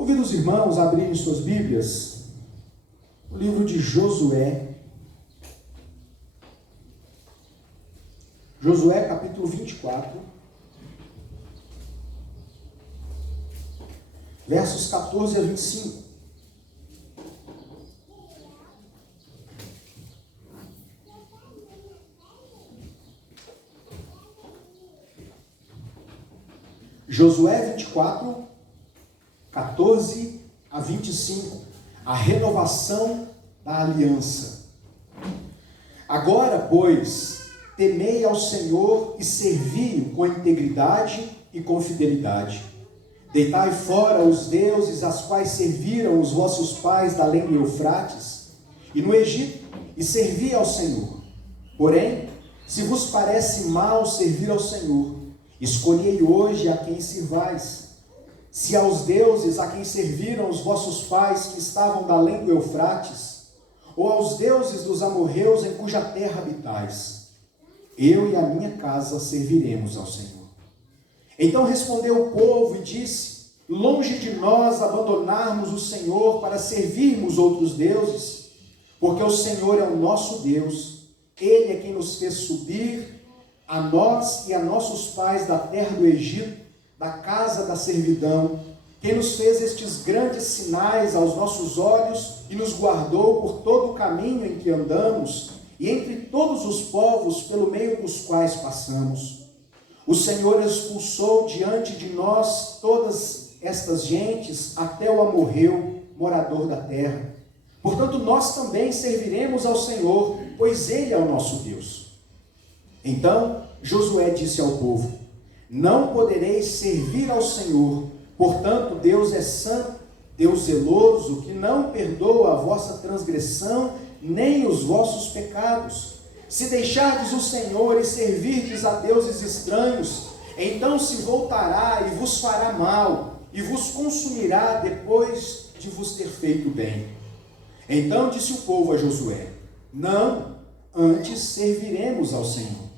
Convido os irmãos a abrirem suas Bíblias, o livro de Josué. Josué capítulo 24, versos 14 a 25. Josué 24, 14 a 25, a renovação da aliança. Agora, pois, temei ao Senhor e servi-o com integridade e com fidelidade. Deitai fora os deuses aos quais serviram os vossos pais da além do Eufrates e no Egito, e servi ao Senhor. Porém, se vos parece mal servir ao Senhor, escolhei hoje a quem sirvais. Se aos deuses a quem serviram os vossos pais que estavam da além do Eufrates, ou aos deuses dos amorreus em cuja terra habitais, eu e a minha casa serviremos ao Senhor. Então respondeu o povo e disse: longe de nós abandonarmos o Senhor para servirmos outros deuses, porque o Senhor é o nosso Deus, Ele é quem nos fez subir, a nós e a nossos pais da terra do Egito, da casa da servidão, quem nos fez estes grandes sinais aos nossos olhos e nos guardou por todo o caminho em que andamos e entre todos os povos pelo meio dos quais passamos. O Senhor expulsou diante de nós todas estas gentes até o amorreu, morador da terra. Portanto, nós também serviremos ao Senhor, pois Ele é o nosso Deus. Então Josué disse ao povo: não podereis servir ao Senhor, portanto Deus é santo, Deus zeloso, que não perdoa a vossa transgressão, nem os vossos pecados. Se deixardes o Senhor e servirdes a deuses estranhos, então se voltará e vos fará mal, e vos consumirá depois de vos ter feito bem. Então disse o povo a Josué: não, antes serviremos ao Senhor.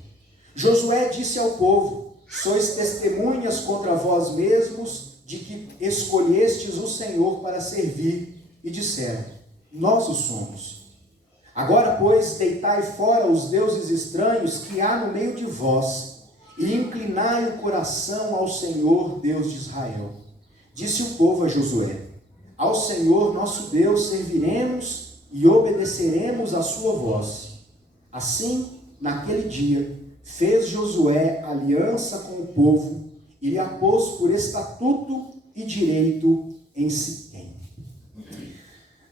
Josué disse ao povo: sois testemunhas contra vós mesmos de que escolhestes o Senhor para servir, e disseram: nós o somos. Agora, pois, deitai fora os deuses estranhos que há no meio de vós, e inclinai o coração ao Senhor, Deus de Israel. Disse o povo a Josué: ao Senhor nosso Deus serviremos e obedeceremos a sua voz. Assim, naquele dia, fez Josué aliança com o povo e lhe a pôs por estatuto e direito em Siquém.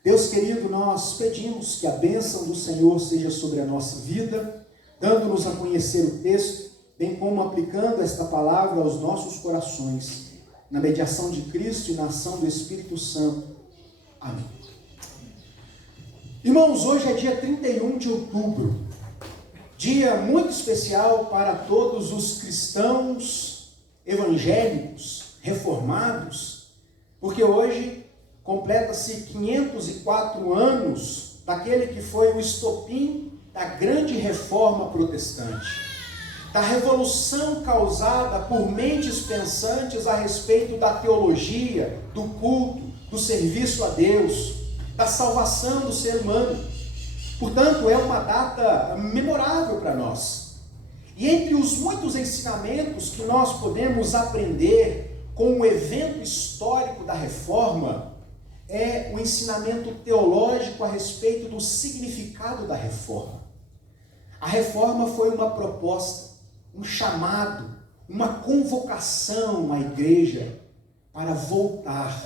Deus querido, nós pedimos que a bênção do Senhor seja sobre a nossa vida, dando-nos a conhecer o texto, bem como aplicando esta palavra aos nossos corações, na mediação de Cristo e na ação do Espírito Santo. Amém. Irmãos, hoje é dia 31 de outubro, dia muito especial para todos os cristãos evangélicos, reformados, porque hoje completa-se 504 anos daquele que foi o estopim da grande reforma protestante, da revolução causada por mentes pensantes a respeito da teologia, do culto, do serviço a Deus, da salvação do ser humano. Portanto, é uma data memorável para nós. E entre os muitos ensinamentos que nós podemos aprender com o evento histórico da reforma, é o ensinamento teológico a respeito do significado da reforma. A reforma foi uma proposta, um chamado, uma convocação à igreja para voltar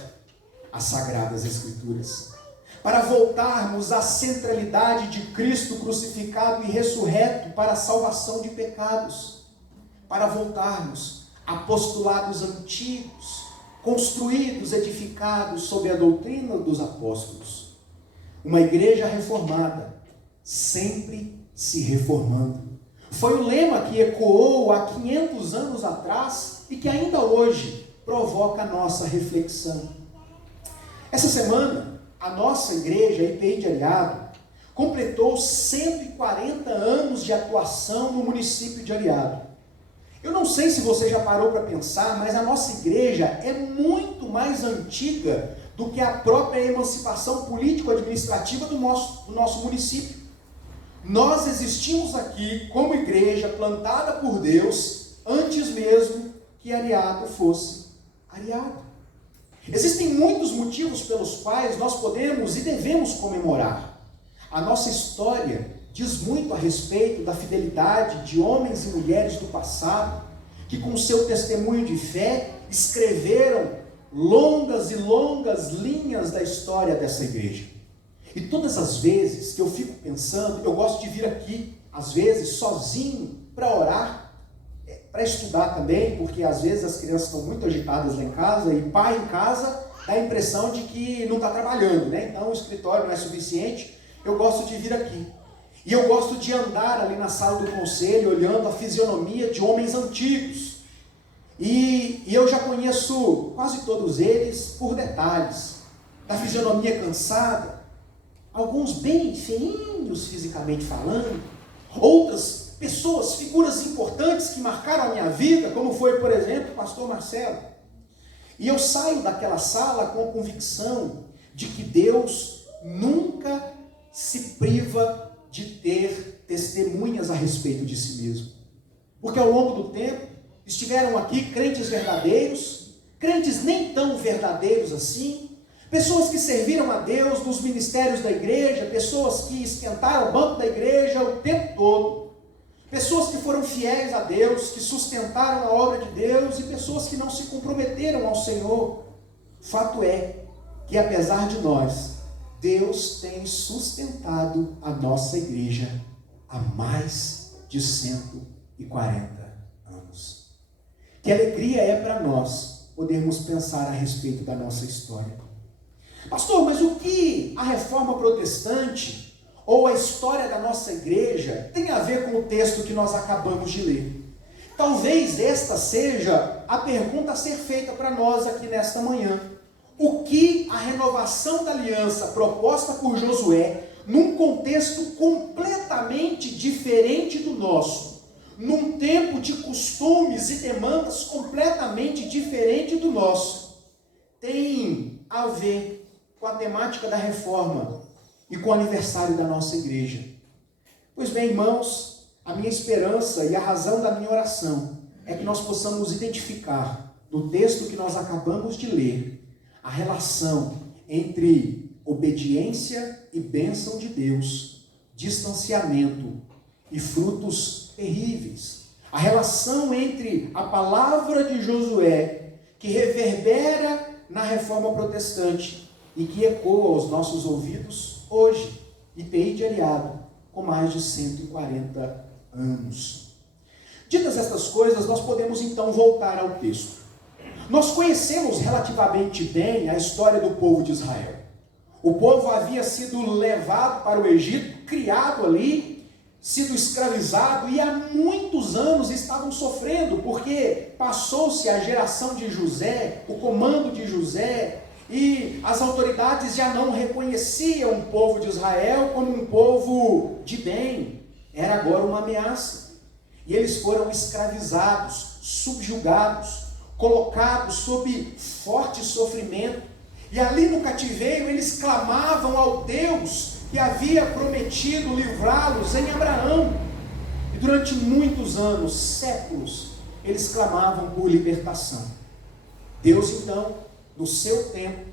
às Sagradas Escrituras, para voltarmos à centralidade de Cristo crucificado e ressurreto para a salvação de pecados, para voltarmos a postulados antigos, construídos, edificados sob a doutrina dos apóstolos. Uma igreja reformada, sempre se reformando. Foi o lema que ecoou há 500 anos atrás e que ainda hoje provoca a nossa reflexão. Essa semana, a nossa igreja, a IPI de Aliado, completou 140 anos de atuação no município de Aliado. Eu não sei se você já parou para pensar, mas a nossa igreja é muito mais antiga do que a própria emancipação político-administrativa do nosso município. Nós existimos aqui como igreja plantada por Deus antes mesmo que Areado fosse areado. Existem muitos motivos pelos quais nós podemos e devemos comemorar. A nossa história diz muito a respeito da fidelidade de homens e mulheres do passado, que com seu testemunho de fé escreveram longas e longas linhas da história dessa igreja. E todas as vezes que eu fico pensando, eu gosto de vir aqui, às vezes sozinho, para orar, para estudar também, porque às vezes as crianças estão muito agitadas lá em casa, e pai em casa dá a impressão de que não está trabalhando, né? Então o escritório não é suficiente, eu gosto de vir aqui. E eu gosto de andar ali na sala do conselho, olhando a fisionomia de homens antigos. E eu já conheço quase todos eles por detalhes, da fisionomia cansada, alguns bem feinhos fisicamente falando, outras pessoas, figuras importantes que marcaram a minha vida, como foi, por exemplo, o pastor Marcelo. E eu saio daquela sala com a convicção de que Deus nunca se priva de ter testemunhas a respeito de si mesmo. Porque ao longo do tempo, estiveram aqui crentes verdadeiros, crentes nem tão verdadeiros assim, pessoas que serviram a Deus nos ministérios da igreja, pessoas que esquentaram o banco da igreja o tempo todo, pessoas que foram fiéis a Deus, que sustentaram a obra de Deus, e pessoas que não se comprometeram ao Senhor. Fato é que, apesar de nós, Deus tem sustentado a nossa igreja há mais de 140 anos. Que alegria é para nós podermos pensar a respeito da nossa história. Pastor, mas o que a reforma protestante ou a história da nossa igreja tem a ver com o texto que nós acabamos de ler? Talvez esta seja a pergunta a ser feita para nós aqui nesta manhã. O que a renovação da aliança proposta por Josué, num contexto completamente diferente do nosso, num tempo de costumes e demandas completamente diferente do nosso, tem a ver com a temática da reforma e com o aniversário da nossa igreja? Pois bem, irmãos, a minha esperança e a razão da minha oração é que nós possamos identificar no texto que nós acabamos de ler a relação entre obediência e bênção de Deus, distanciamento e frutos terríveis. A relação entre a palavra de Josué, que reverbera na reforma protestante e que ecoa aos nossos ouvidos hoje, IPI de Areado, com mais de 140 anos. Ditas estas coisas, nós podemos então voltar ao texto. Nós conhecemos relativamente bem a história do povo de Israel. O povo havia sido levado para o Egito, criado ali, sido escravizado, e há muitos anos estavam sofrendo, porque passou-se a geração de José, o comando de José, e as autoridades já não reconheciam o povo de Israel como um povo de bem. Era agora uma ameaça. E eles foram escravizados, subjugados, colocados sob forte sofrimento, e ali no cativeiro eles clamavam ao Deus que havia prometido livrá-los em Abraão, e durante muitos anos, séculos, eles clamavam por libertação. Deus então, no seu tempo,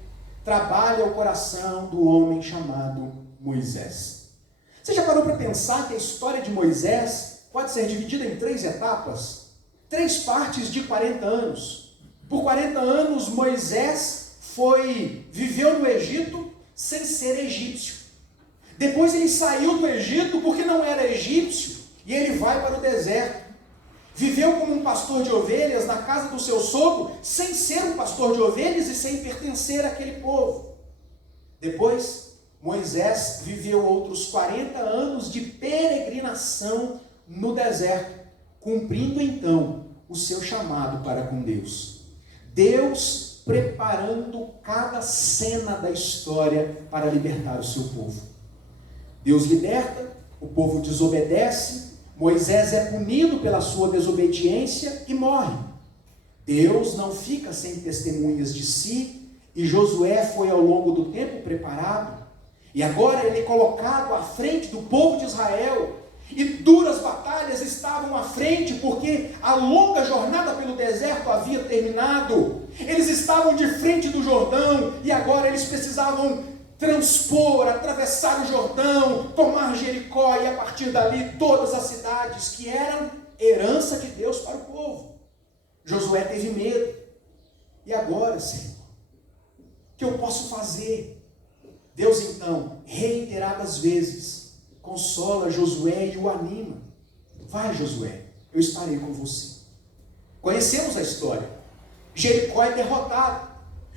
trabalha o coração do homem chamado Moisés. Você já parou para pensar que a história de Moisés pode ser dividida em 3 etapas? 3 partes de 40 anos. Por 40 anos, Moisés viveu no Egito sem ser egípcio. Depois ele saiu do Egito porque não era egípcio, e ele vai para o deserto. Viveu como um pastor de ovelhas na casa do seu sogro, sem ser um pastor de ovelhas e sem pertencer àquele povo. Depois, Moisés viveu outros 40 anos de peregrinação no deserto, cumprindo então o seu chamado para com Deus. Deus preparando cada cena da história para libertar o seu povo. Deus liberta, o povo desobedece, Moisés é punido pela sua desobediência e morre. Deus não fica sem testemunhas de si, e Josué foi ao longo do tempo preparado, e agora ele é colocado à frente do povo de Israel, e duras batalhas estavam à frente, porque a longa jornada pelo deserto havia terminado. Eles estavam de frente do Jordão, e agora eles precisavam transpor, atravessar o Jordão, tomar Jericó, e a partir dali todas as cidades que eram herança de Deus para o povo. Josué teve medo. E agora, Senhor, o que eu posso fazer? Deus então, reiteradas vezes, consola Josué e o anima. Vai, Josué, eu estarei com você. Conhecemos a história. Jericó é derrotado,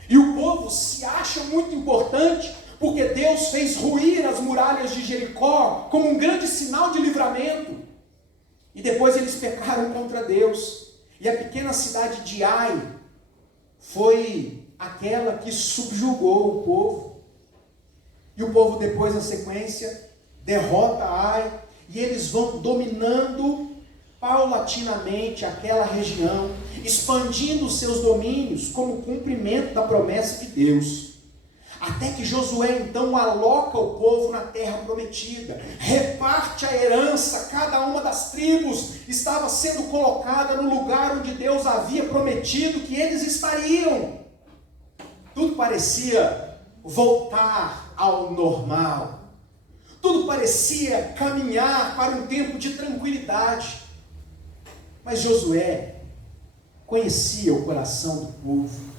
e o povo se acha muito importante, porque Deus fez ruir as muralhas de Jericó como um grande sinal de livramento. E depois eles pecaram contra Deus, e a pequena cidade de Ai foi aquela que subjugou o povo. E o povo depois, na sequência, derrota Ai, e eles vão dominando paulatinamente aquela região, expandindo os seus domínios como cumprimento da promessa de Deus. Até que Josué então aloca o povo na terra prometida, reparte a herança, cada uma das tribos estava sendo colocada no lugar onde Deus havia prometido que eles estariam. Tudo parecia voltar ao normal, tudo parecia caminhar para um tempo de tranquilidade. Mas Josué conhecia o coração do povo.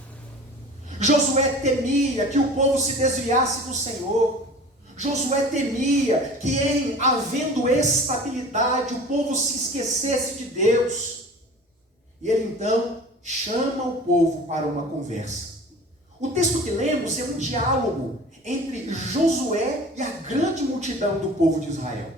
Josué temia que o povo se desviasse do Senhor. Josué temia que, em havendo estabilidade, o povo se esquecesse de Deus. E ele então chama o povo para uma conversa. O texto que lemos é um diálogo entre Josué e a grande multidão do povo de Israel.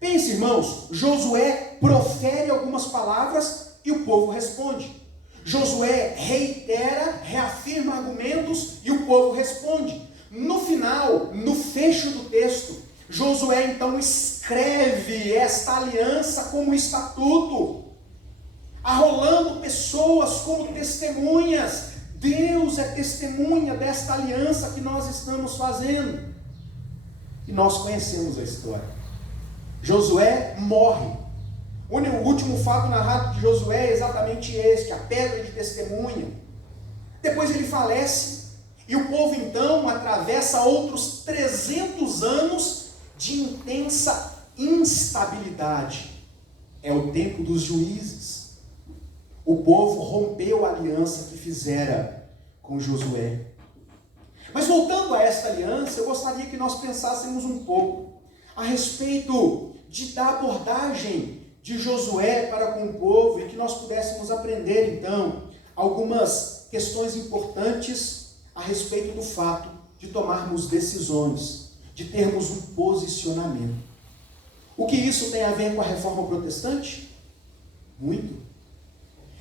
Pense, irmãos, Josué profere algumas palavras e o povo responde. Josué reitera, reafirma argumentos e o povo responde. No final, no fecho do texto, Josué então escreve esta aliança como estatuto, arrolando pessoas como testemunhas. Deus é testemunha desta aliança que nós estamos fazendo. E nós conhecemos a história. Josué morre. O último fato narrado de Josué é exatamente este, a pedra de testemunha. Depois ele falece, e o povo então atravessa outros 300 anos de intensa instabilidade. É o tempo dos juízes. O povo rompeu a aliança que fizera com Josué. Mas voltando a esta aliança, eu gostaria que nós pensássemos um pouco a respeito da abordagem de Josué para com o povo, e que nós pudéssemos aprender então algumas questões importantes a respeito do fato de tomarmos decisões, de termos um posicionamento. O que isso tem a ver com a reforma protestante? Muito.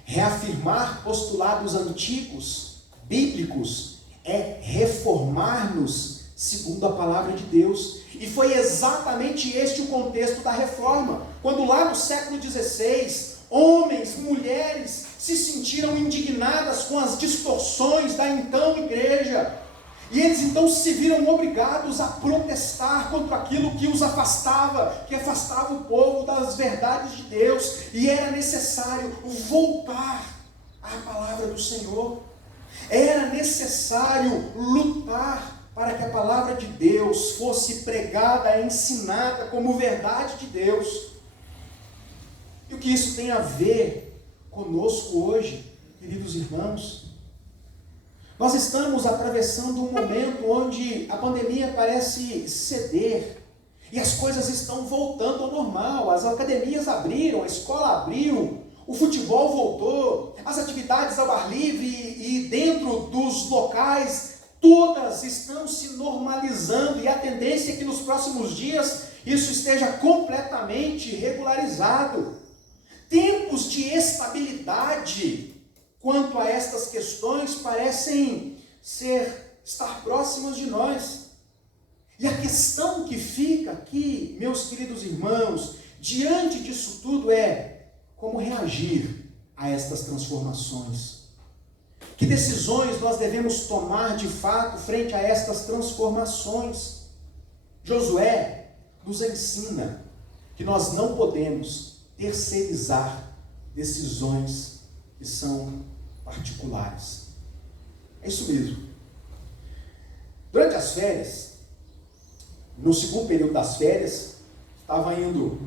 Reafirmar postulados antigos, bíblicos, é reformar-nos segundo a palavra de Deus. E foi exatamente este o contexto da reforma, quando lá no século XVI, homens, mulheres se sentiram indignadas com as distorções da então igreja, e eles então se viram obrigados a protestar contra aquilo que os afastava, que afastava o povo das verdades de Deus, e era necessário voltar à palavra do Senhor, era necessário lutar para que a palavra de Deus fosse pregada, ensinada como verdade de Deus. E o que isso tem a ver conosco hoje, queridos irmãos? Nós estamos atravessando um momento onde a pandemia parece ceder, e as coisas estão voltando ao normal. As academias abriram, a escola abriu, o futebol voltou, as atividades ao ar livre e dentro dos locais, todas estão se normalizando, e a tendência é que nos próximos dias isso esteja completamente regularizado. Tempos de estabilidade quanto a estas questões parecem estar próximos de nós. E a questão que fica aqui, meus queridos irmãos, diante disso tudo é como reagir a estas transformações. Que decisões nós devemos tomar de fato frente a estas transformações? Josué nos ensina que nós não podemos terceirizar decisões que são particulares. É isso mesmo. Durante as férias, no segundo período das férias, estava indo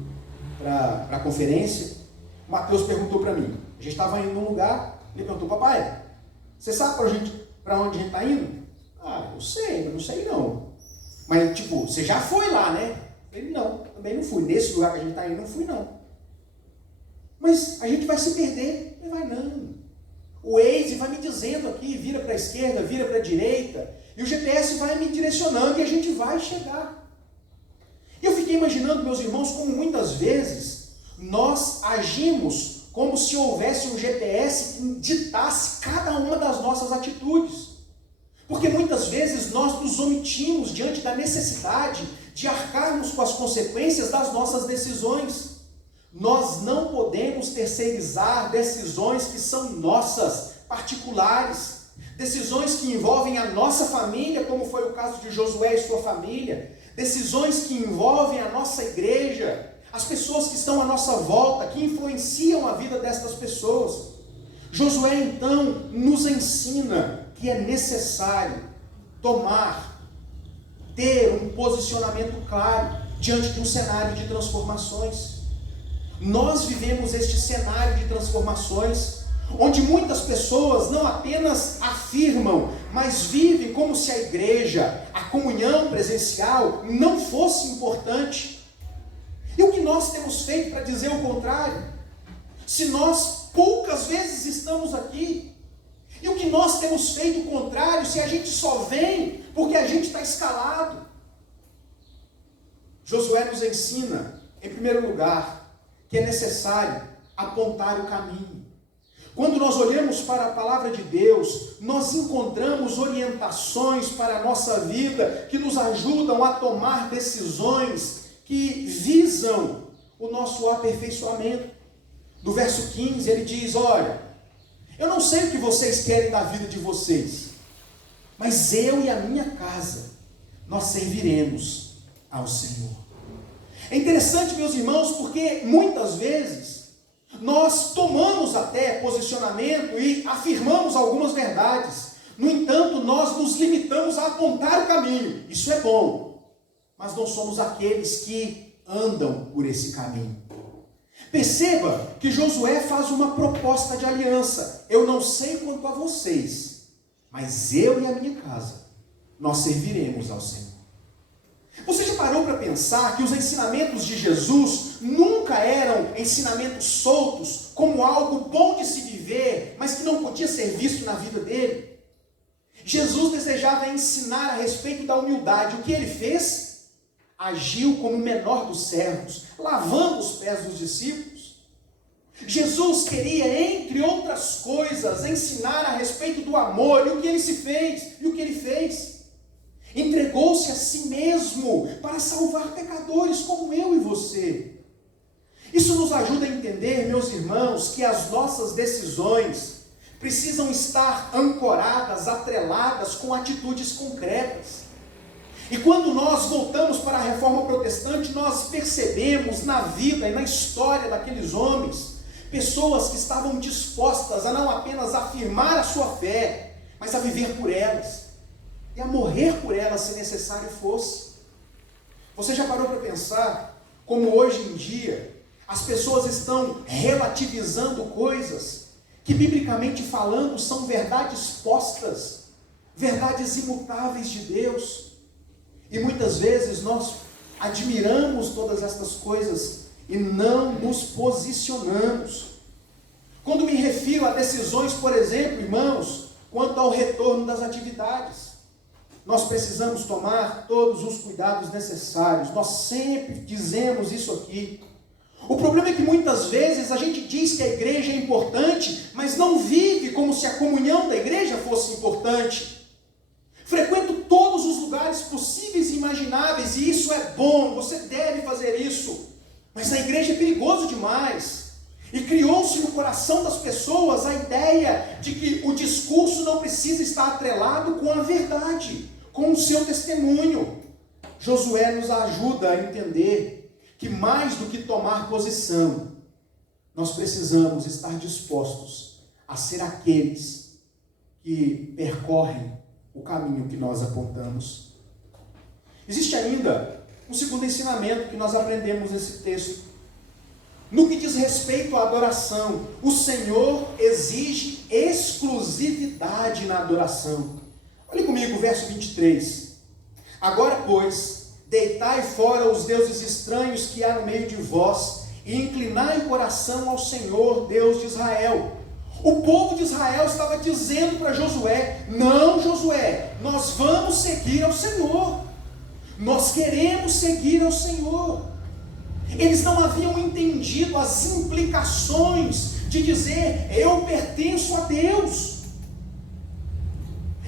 para a conferência, o Mateus perguntou para mim, a gente estava indo num lugar, ele perguntou, papai, você sabe para onde a gente está indo? Ah, eu sei, mas não sei não. Mas tipo, você já foi lá, né? Ele, não, também não fui. Nesse lugar que a gente está indo, não fui não. Mas a gente vai se perder. Ele vai, não. O Waze vai me dizendo aqui, vira para a esquerda, vira para a direita, e o GPS vai me direcionando e a gente vai chegar. E eu fiquei imaginando, meus irmãos, como muitas vezes nós agimos como se houvesse um GPS que ditasse cada uma das nossas atitudes. Porque muitas vezes nós nos omitimos diante da necessidade de arcarmos com as consequências das nossas decisões. Nós não podemos terceirizar decisões que são nossas, particulares. Decisões que envolvem a nossa família, como foi o caso de Josué e sua família. Decisões que envolvem a nossa igreja, as pessoas que estão à nossa volta, que influenciam a vida destas pessoas. Josué, então, nos ensina que é necessário ter um posicionamento claro diante de um cenário de transformações. Nós vivemos este cenário de transformações, onde muitas pessoas não apenas afirmam, mas vivem como se a igreja, a comunhão presencial não fosse importante. E o que nós temos feito para dizer o contrário? Se nós poucas vezes estamos aqui, e o que nós temos feito o contrário, se a gente só vem porque a gente está escalado? Josué nos ensina, em primeiro lugar, que é necessário apontar o caminho. Quando nós olhamos para a palavra de Deus, nós encontramos orientações para a nossa vida que nos ajudam a tomar decisões que visam o nosso aperfeiçoamento. No verso 15 ele diz, olha, eu não sei o que vocês querem da vida de vocês, mas eu e a minha casa, nós serviremos ao Senhor. É interessante, meus irmãos, porque muitas vezes nós tomamos até posicionamento e afirmamos algumas verdades. No entanto, nós nos limitamos a apontar o caminho. Isso é bom, mas não somos aqueles que andam por esse caminho. Perceba que Josué faz uma proposta de aliança. Eu não sei quanto a vocês, mas eu e a minha casa, nós serviremos ao Senhor. Você já parou para pensar que os ensinamentos de Jesus nunca eram ensinamentos soltos, como algo bom de se viver, mas que não podia ser visto na vida dele? Jesus desejava ensinar a respeito da humildade. O que ele fez? Agiu como o menor dos servos, lavando os pés dos discípulos. Jesus queria, entre outras coisas, ensinar a respeito do amor, e o que ele fez? Entregou-se a si mesmo para salvar pecadores como eu e você. Isso nos ajuda a entender, meus irmãos, que as nossas decisões precisam estar ancoradas, atreladas com atitudes concretas. E quando nós voltamos para a Reforma Protestante, nós percebemos na vida e na história daqueles homens, pessoas que estavam dispostas a não apenas afirmar a sua fé, mas a viver por elas, e a morrer por elas se necessário fosse. Você já parou para pensar como hoje em dia as pessoas estão relativizando coisas que, biblicamente falando, são verdades postas, verdades imutáveis de Deus? E muitas vezes nós admiramos todas estas coisas e não nos posicionamos. Quando me refiro a decisões, por exemplo, irmãos, quanto ao retorno das atividades, nós precisamos tomar todos os cuidados necessários. Nós sempre dizemos isso aqui. O problema é que muitas vezes a gente diz que a igreja é importante, mas não vive como se a comunhão da igreja fosse importante. Frequento todos os lugares possíveis e imagináveis, e isso é bom, você deve fazer isso. Mas na igreja é perigoso demais. E criou-se no coração das pessoas a ideia de que o discurso não precisa estar atrelado com a verdade, com o seu testemunho. Josué nos ajuda a entender que mais do que tomar posição, nós precisamos estar dispostos a ser aqueles que percorrem o caminho que nós apontamos. Existe ainda um segundo ensinamento que nós aprendemos nesse texto. No que diz respeito à adoração, o Senhor exige exclusividade na adoração. Olhe comigo o verso 23. Agora, pois, deitai fora os deuses estranhos que há no meio de vós, e inclinai o coração ao Senhor, Deus de Israel. O povo de Israel estava dizendo para Josué: não, Josué, nós vamos seguir ao Senhor. Nós queremos seguir ao Senhor. Eles não haviam entendido as implicações de dizer: eu pertenço a Deus.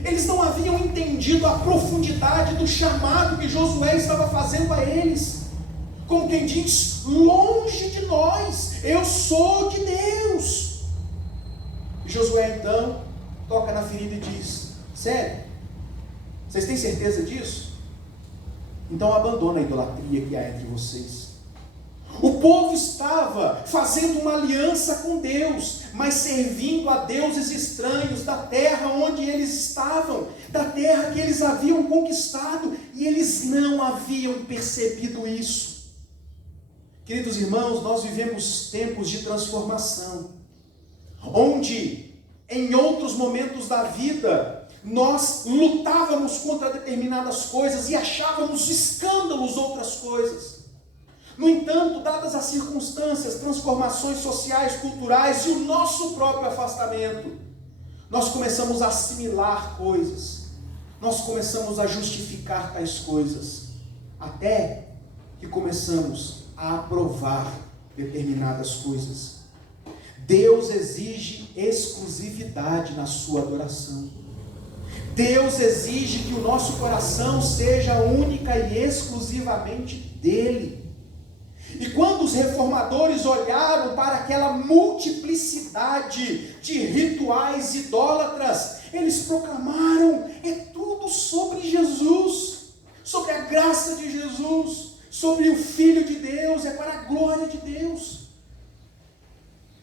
Eles não haviam entendido a profundidade do chamado que Josué estava fazendo a eles. Como quem diz: longe de nós, eu sou de Deus. E Josué então toca na ferida e diz: sério? Vocês têm certeza disso? Então abandona a idolatria que há entre vocês. O povo estava fazendo uma aliança com Deus, mas servindo a deuses estranhos da terra onde eles estavam, da terra que eles haviam conquistado, e eles não haviam percebido isso. Queridos irmãos, nós vivemos tempos de transformação, onde em outros momentos da vida nós lutávamos contra determinadas coisas e achávamos escândalos outras coisas. No entanto, dadas as circunstâncias, transformações sociais, culturais e o nosso próprio afastamento, nós começamos a assimilar coisas, nós começamos a justificar tais coisas, até que começamos a aprovar determinadas coisas. Deus exige exclusividade na sua adoração. Deus exige que o nosso coração seja única e exclusivamente dele. E quando os reformadores olharam para aquela multiplicidade de rituais idólatras, eles proclamaram: é tudo sobre Jesus, sobre a graça de Jesus, sobre o Filho de Deus, é para a glória de Deus.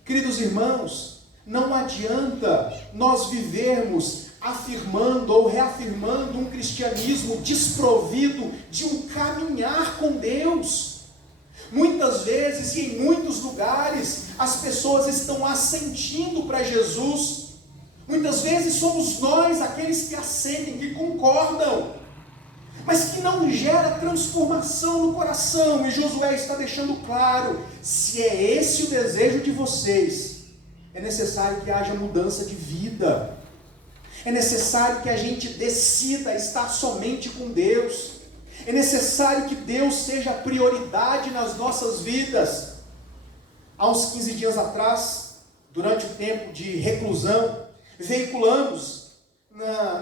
Queridos irmãos, não adianta nós vivermos afirmando ou reafirmando um cristianismo desprovido de um caminhar com Deus. Muitas vezes e em muitos lugares as pessoas estão assentindo para Jesus. Muitas vezes somos nós aqueles que assentem, que concordam, mas que não gera transformação no coração. E Josué está deixando claro: se é esse o desejo de vocês, é necessário que haja mudança de vida. É necessário que a gente decida estar somente com Deus. É necessário que Deus seja prioridade nas nossas vidas. Há uns 15 dias atrás, durante o tempo de reclusão, veiculamos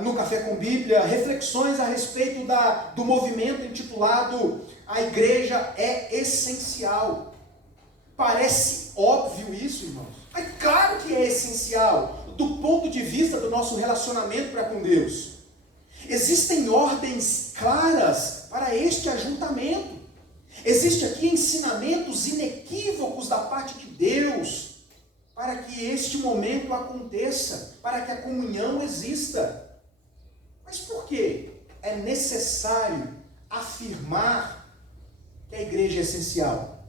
no Café com Bíblia reflexões a respeito do movimento intitulado A Igreja é Essencial. Parece óbvio isso, irmãos. É claro que é essencial, do ponto de vista do nosso relacionamento para com Deus. Existem ordens claras para este ajuntamento. Existem aqui ensinamentos inequívocos da parte de Deus para que este momento aconteça, para que a comunhão exista. Mas por que é necessário afirmar que a igreja é essencial?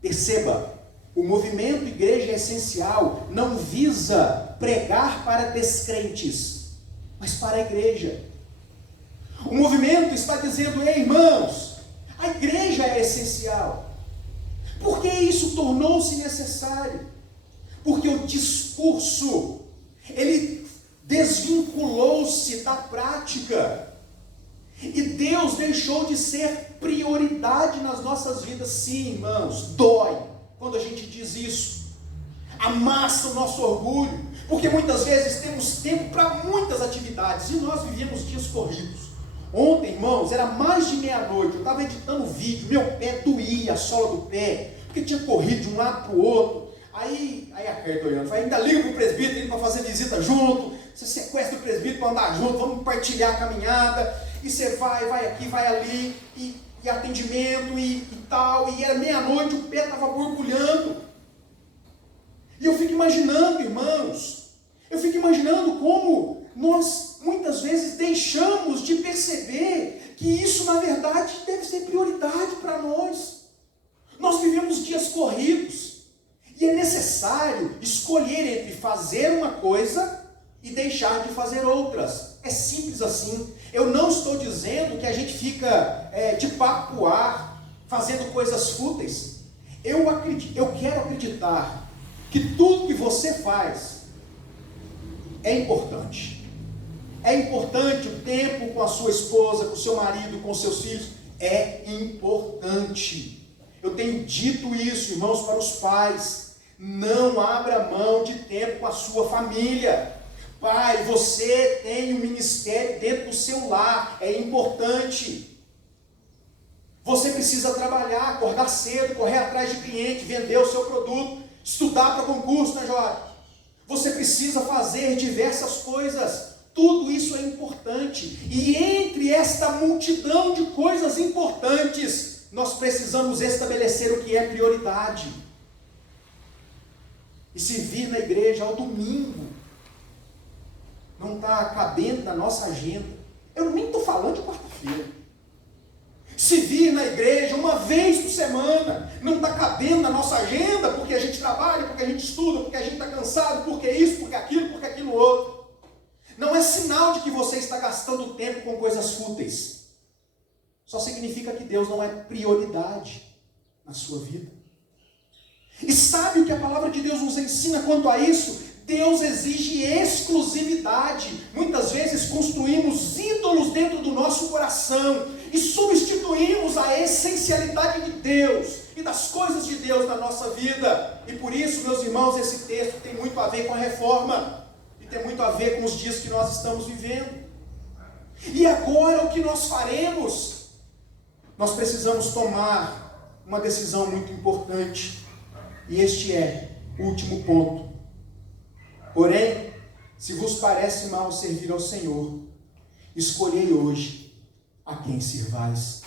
Perceba, o movimento Igreja Essencial não visa pregar para descrentes, mas para a igreja. O movimento está dizendo: ei, irmãos, a igreja é essencial. Por que isso tornou-se necessário? Porque o discurso, ele desvinculou-se da prática. E Deus deixou de ser prioridade nas nossas vidas. Sim, irmãos, dói quando a gente diz isso. Amassa o nosso orgulho, porque muitas vezes temos tempo para muitas atividades e nós vivíamos dias corridos. Ontem, irmãos, era mais de meia-noite, eu estava editando vídeo, meu pé doía, a sola do pé, porque tinha corrido de um lado para o outro. Aí a Kerta olhando, ainda liga para o presbítero para fazer visita junto, você sequestra o presbítero para andar junto, vamos partilhar a caminhada, e você vai aqui, vai ali, e atendimento e tal, e era meia-noite, o pé estava borbulhando. E eu fico imaginando, irmãos, como nós muitas vezes deixamos de perceber que isso na verdade deve ser prioridade para nós. Nós vivemos dias corridos, e é necessário escolher entre fazer uma coisa e deixar de fazer outras. É simples assim. Eu não estou dizendo que a gente fica de papo pro ar, fazendo coisas fúteis. Eu quero acreditar que tudo que você faz é importante. É importante o tempo com a sua esposa, com o seu marido, com os seus filhos. É importante. Eu tenho dito isso, irmãos, para os pais. Não abra mão de tempo com a sua família. Pai, você tem um ministério dentro do seu lar, é importante. Você precisa trabalhar, acordar cedo, correr atrás de cliente, vender o seu produto, estudar para concurso, né, Jorge? Você precisa fazer diversas coisas. Tudo isso é importante. E entre esta multidão de coisas importantes, nós precisamos estabelecer o que é prioridade. E se vir na igreja ao domingo não está cabendo na nossa agenda, eu nem estou falando de quarta-feira. Se vir na igreja uma vez por semana, não está cabendo na nossa agenda, porque a gente trabalha, porque a gente estuda, porque a gente está cansado, porque isso, porque aquilo outro. Não é sinal de que você está gastando tempo com coisas fúteis. Só significa que Deus não é prioridade na sua vida. E sabe o que a palavra de Deus nos ensina quanto a isso? Deus exige exclusividade. Muitas vezes construímos ídolos dentro do nosso coração e substituímos a essencialidade de Deus e das coisas de Deus na nossa vida. E por isso, meus irmãos, esse texto tem muito a ver com a reforma e tem muito a ver com os dias que nós estamos vivendo. E agora o que nós faremos? Nós precisamos tomar uma decisão muito importante. E este é o último ponto. Porém, se vos parece mal servir ao Senhor, escolhei hoje a quem sirvais.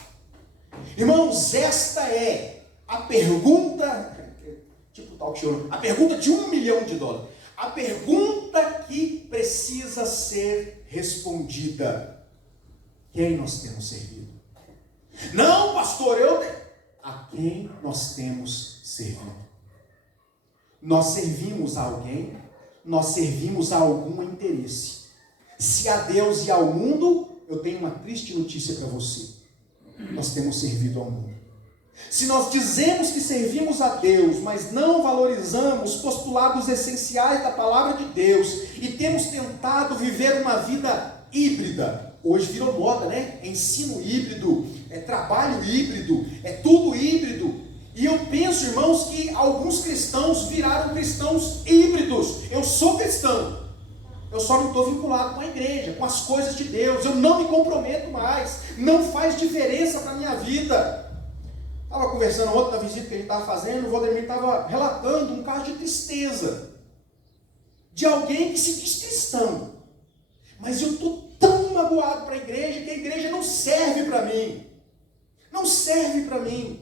Irmãos, esta é a pergunta, tipo talk show, a pergunta de $1 milhão. A pergunta que precisa ser respondida. Quem nós temos servido? Não, pastor, a quem nós temos servido? Nós servimos a alguém, nós servimos a algum interesse. Se a Deus e ao mundo, eu tenho uma triste notícia para você. Nós temos servido ao mundo. Se nós dizemos que servimos a Deus, mas não valorizamos postulados essenciais da palavra de Deus, e temos tentado viver uma vida híbrida, hoje virou moda, né? Ensino híbrido, trabalho híbrido, tudo híbrido. E eu penso, irmãos, que alguns cristãos viraram cristãos híbridos. Eu sou cristão, eu só não estou vinculado com a igreja, com as coisas de Deus. Eu não me comprometo mais, não faz diferença para a minha vida. Estava conversando ontem na visita que a gente estava fazendo, o Valdemir estava relatando um caso de tristeza, de alguém que se diz cristão, mas eu estou tão magoado para a igreja, que a igreja não serve para mim, não serve para mim.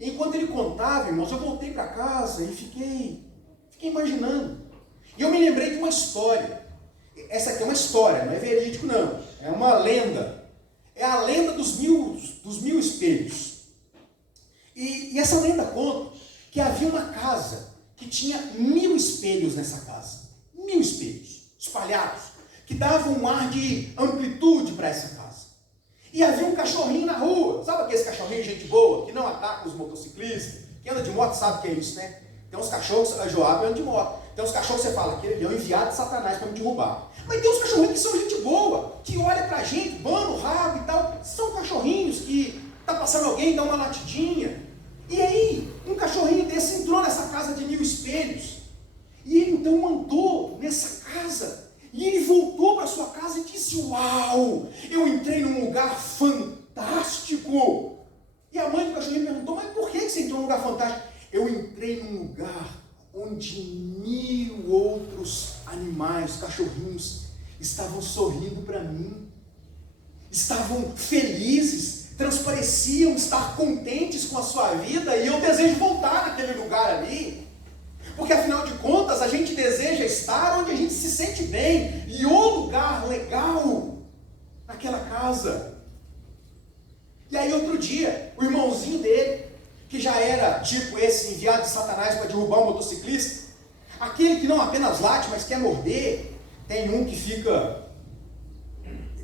Enquanto ele contava, irmãos, eu voltei para casa e fiquei imaginando. E eu me lembrei de uma história. Essa aqui é uma história, não é verídico não. É uma lenda. É a lenda dos mil espelhos. E essa lenda conta que havia uma casa que tinha 1000 espelhos nessa casa. 1000 espelhos espalhados, que davam um ar de amplitude para essa casa. E havia um cachorrinho na rua. Sabe aquele cachorrinho de gente boa, que não ataca os motociclistas? Quem anda de moto sabe o que é isso, né? Tem uns cachorros, a Joab anda de moto. Tem uns cachorros que você fala, que ele é um enviado de Satanás para me derrubar. Mas tem uns cachorrinhos que são gente boa, que olha pra gente, bana o rabo e tal. São cachorrinhos que tá passando alguém, dá uma latidinha. E aí, um cachorrinho desse entrou nessa casa de 1000 espelhos. E ele então andou nessa casa. E ele voltou para sua casa e disse: uau, eu entrei num lugar fantástico. E E a mãe do cachorrinho perguntou, mas por que você entrou num lugar fantástico? Eu entrei num lugar onde 1000 outros animais, cachorrinhos, estavam sorrindo para mim, estavam felizes, transpareciam estar contentes com a sua vida, e eu desejo voltar naquele lugar ali, porque afinal de contas a gente deseja estar onde a gente se sente bem, e o lugar legal naquela casa. E aí outro dia, o irmãozinho dele, que já era tipo esse enviado de Satanás para derrubar um motociclista, aquele que não apenas late, mas quer morder, tem um que fica,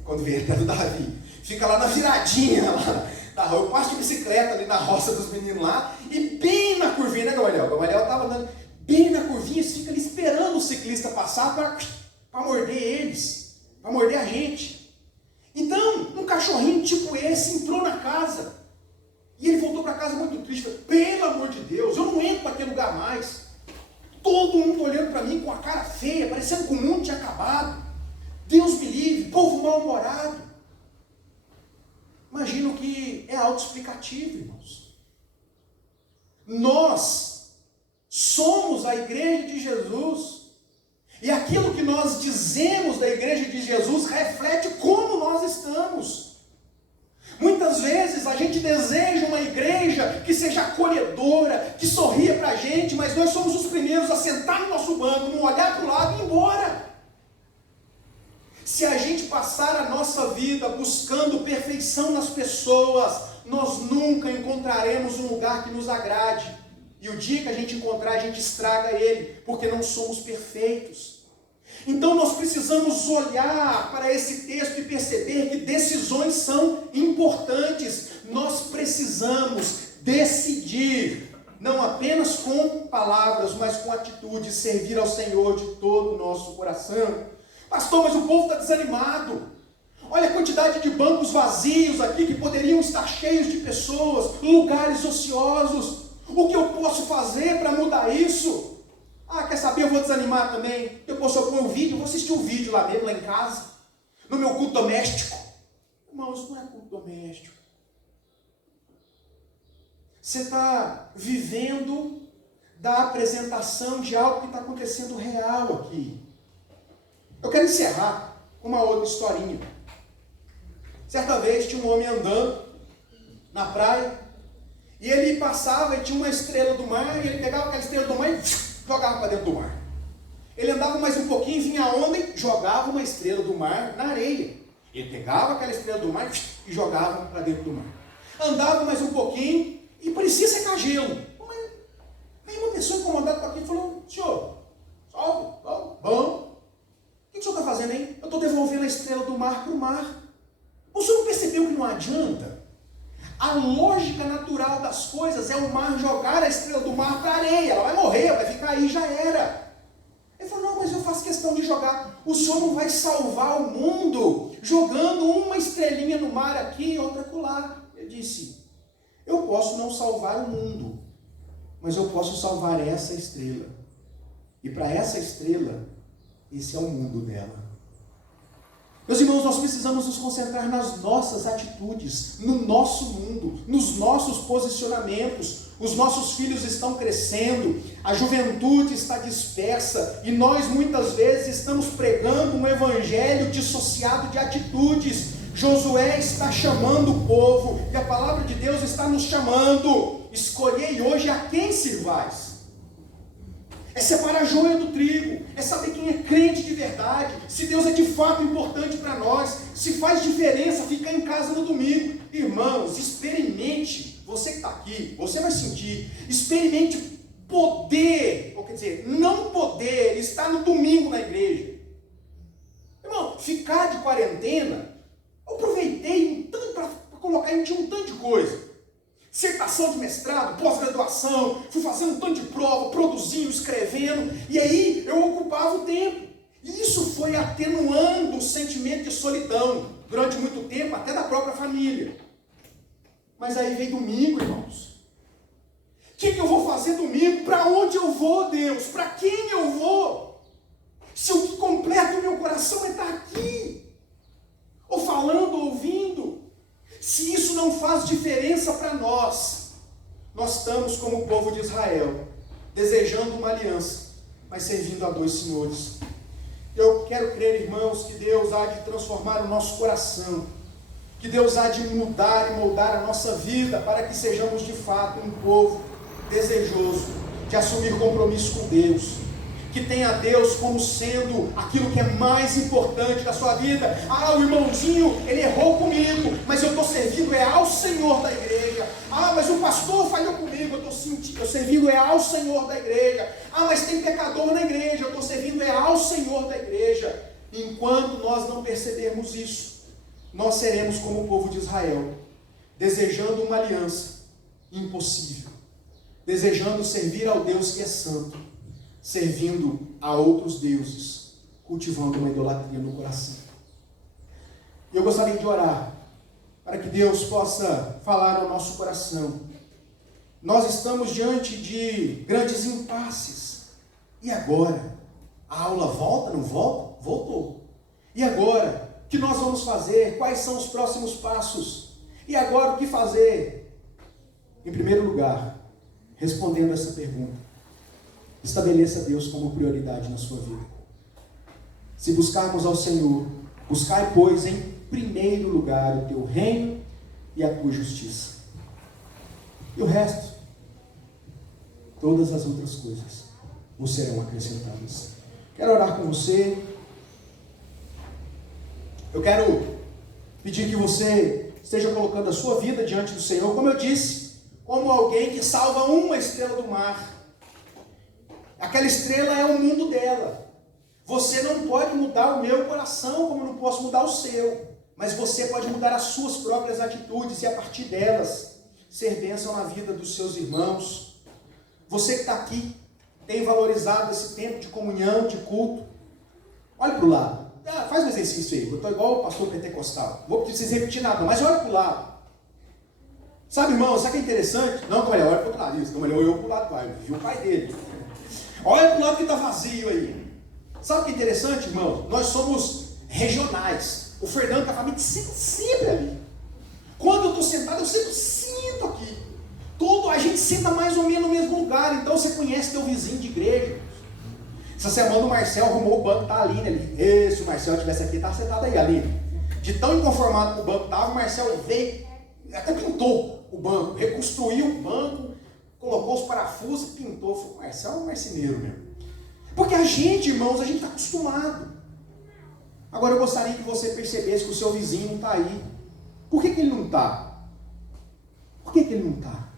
quando vem até do Davi, fica lá na viradinha, lá da rua. Eu passo de bicicleta ali na roça dos meninos lá, e bem na curvinha, né, Gamaliel? O Gamaliel estava andando bem na curvinha, eles ficam ali esperando o ciclista passar para morder eles, para morder a gente. Então, um cachorrinho tipo esse entrou na casa, e ele voltou para casa muito triste. Falei, pelo amor de Deus, eu não entro naquele lugar mais. Todo mundo olhando para mim com a cara feia, parecendo que o mundo tinha acabado. Deus me livre, povo mal-humorado. Imagino que é autoexplicativo, irmãos. Nós somos a igreja de Jesus. E aquilo que nós dizemos da igreja de Jesus reflete como nós estamos. Muitas vezes a gente deseja uma igreja que seja acolhedora, que sorria para a gente, mas nós somos os primeiros a sentar no nosso banco, não olhar para o lado e ir embora. Se a gente passar a nossa vida buscando perfeição nas pessoas, nós nunca encontraremos um lugar que nos agrade. E o dia que a gente encontrar, a gente estraga ele, porque não somos perfeitos. Então nós precisamos olhar para esse texto e perceber que decisões são importantes. Nós precisamos decidir, não apenas com palavras, mas com atitudes, servir ao Senhor de todo o nosso coração. Pastor, mas o povo está desanimado. Olha a quantidade de bancos vazios aqui que poderiam estar cheios de pessoas, lugares ociosos. O que eu posso fazer para mudar isso? Ah, quer saber? Eu vou desanimar também. Depois eu ponho um vídeo, vou assistir um vídeo lá mesmo, lá em casa, no meu culto doméstico. Irmãos, não é culto doméstico. Você está vivendo da apresentação de algo que está acontecendo real aqui. Eu quero encerrar com uma outra historinha. Certa vez tinha um homem andando na praia, e ele passava e tinha uma estrela do mar, e ele pegava aquela estrela do mar e jogava para dentro do mar. Ele andava mais um pouquinho, vinha a onda e jogava uma estrela do mar na areia. Ele pegava aquela estrela do mar e jogava para dentro do mar. Andava mais um pouquinho e parecia secar gelo. Aí uma pessoa incomodada com aquilo falou, senhor, salve, bom. O que o senhor está fazendo aí? Eu estou devolvendo a estrela do mar para o mar. O senhor não percebeu que não adianta? A lógica natural das coisas é o mar jogar a estrela do mar para a areia. Ela vai morrer, vai ficar aí, já era. Ele falou, não, mas eu faço questão de jogar. O senhor não vai salvar o mundo jogando uma estrelinha no mar aqui e outra acolá. Ele disse, eu posso não salvar o mundo, mas eu posso salvar essa estrela. E para essa estrela, esse é o mundo dela. Meus irmãos, nós precisamos nos concentrar nas nossas atitudes, no nosso mundo, nos nossos posicionamentos. Os nossos filhos estão crescendo, a juventude está dispersa e nós muitas vezes estamos pregando um evangelho dissociado de atitudes. Josué está chamando o povo e a palavra de Deus está nos chamando. Escolhei hoje a quem sirvais. É separar a joia do trigo, é saber quem é crente de verdade, se Deus é de fato importante para nós, se faz diferença ficar em casa no domingo. Irmãos, experimente, você que está aqui, você vai sentir, experimente poder, ou quer dizer, não poder estar no domingo na igreja. Irmão, ficar de quarentena, eu aproveitei um tanto para colocar em dia um tanto de coisa. Dissertação de mestrado, pós-graduação, fui fazendo um tanto de prova, produzindo, escrevendo, e aí eu ocupava o tempo. E isso foi atenuando o sentimento de solidão, durante muito tempo, até da própria família. Mas aí veio domingo, irmãos. O que eu vou fazer domingo? Para onde eu vou, Deus? Para quem eu vou? Se o que completa o meu coração é estar aqui, ou falando, ou ouvindo. Se isso não faz faz diferença para nós. Nós estamos como o povo de Israel, desejando uma aliança, mas servindo a dois senhores. Eu quero crer, irmãos, que Deus há de transformar o nosso coração, que Deus há de mudar e moldar a nossa vida, para que sejamos de fato um povo desejoso de assumir compromisso com Deus, que tem a Deus como sendo aquilo que é mais importante da sua vida. O irmãozinho, ele errou comigo, mas eu estou servindo ao Senhor da igreja. Mas o pastor falhou comigo, eu estou servindo ao Senhor da igreja. Mas tem pecador na igreja, eu estou servindo ao Senhor da igreja. Enquanto nós não percebermos isso, nós seremos como o povo de Israel, desejando uma aliança impossível, desejando servir ao Deus que é santo, servindo a outros deuses, cultivando uma idolatria no coração. Eu gostaria de orar para que Deus possa falar ao nosso coração. Nós estamos diante de grandes impasses. E agora? A aula volta, não volta? Voltou. E agora? O que nós vamos fazer? Quais são os próximos passos? E agora o que fazer? Em primeiro lugar, respondendo essa pergunta, estabeleça Deus como prioridade na sua vida. Se buscarmos ao Senhor, buscai, pois, em primeiro lugar o teu reino e a tua justiça. E o resto, todas as outras coisas, vos serão acrescentadas. Quero orar com você. Eu quero pedir que você esteja colocando a sua vida diante do Senhor, como eu disse, como alguém que salva uma estrela do mar. Aquela estrela é o mundo dela. Você não pode mudar o meu coração, como eu não posso mudar o seu. Mas você pode mudar as suas próprias atitudes e a partir delas ser bênção na vida dos seus irmãos. Você que está aqui, tem valorizado esse tempo de comunhão, de culto. Olha para o lado. Faz um exercício aí. Eu estou igual o pastor pentecostal. Não vou precisar repetir nada, mas olha para o lado. Sabe, irmão, sabe o que é interessante? Não, olha para o outro lado. Isso, não, ele olhou para o lado, pai. Viu o pai dele. Olha para o lado que está vazio aí. Sabe o que é interessante, irmão? Nós somos regionais. O Fernando, a família, sempre ali. Quando eu estou sentado, eu sempre sinto aqui. A gente senta mais ou menos no mesmo lugar. Então você conhece teu vizinho de igreja. Essa semana o Marcel arrumou o banco, tá ali, né? Se o Marcel estivesse aqui, estava sentado aí, ali. De tão inconformado com o banco estava, o Marcel veio, até pintou o banco, reconstruiu o banco, colocou os parafusos e pintou. Falei, o Marcel é um marceneiro mesmo. Porque a gente, irmãos, a gente está acostumado. Agora eu gostaria que você percebesse que o seu vizinho não está aí. Por que ele não está? Por que ele não está?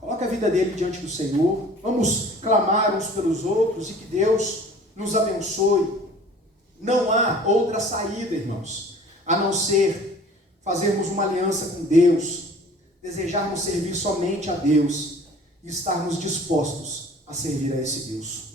Coloque a vida dele diante do Senhor. Vamos clamar uns pelos outros e que Deus nos abençoe. Não há outra saída, irmãos, a não ser fazermos uma aliança com Deus, desejarmos servir somente a Deus e estarmos dispostos a servir a esse Deus.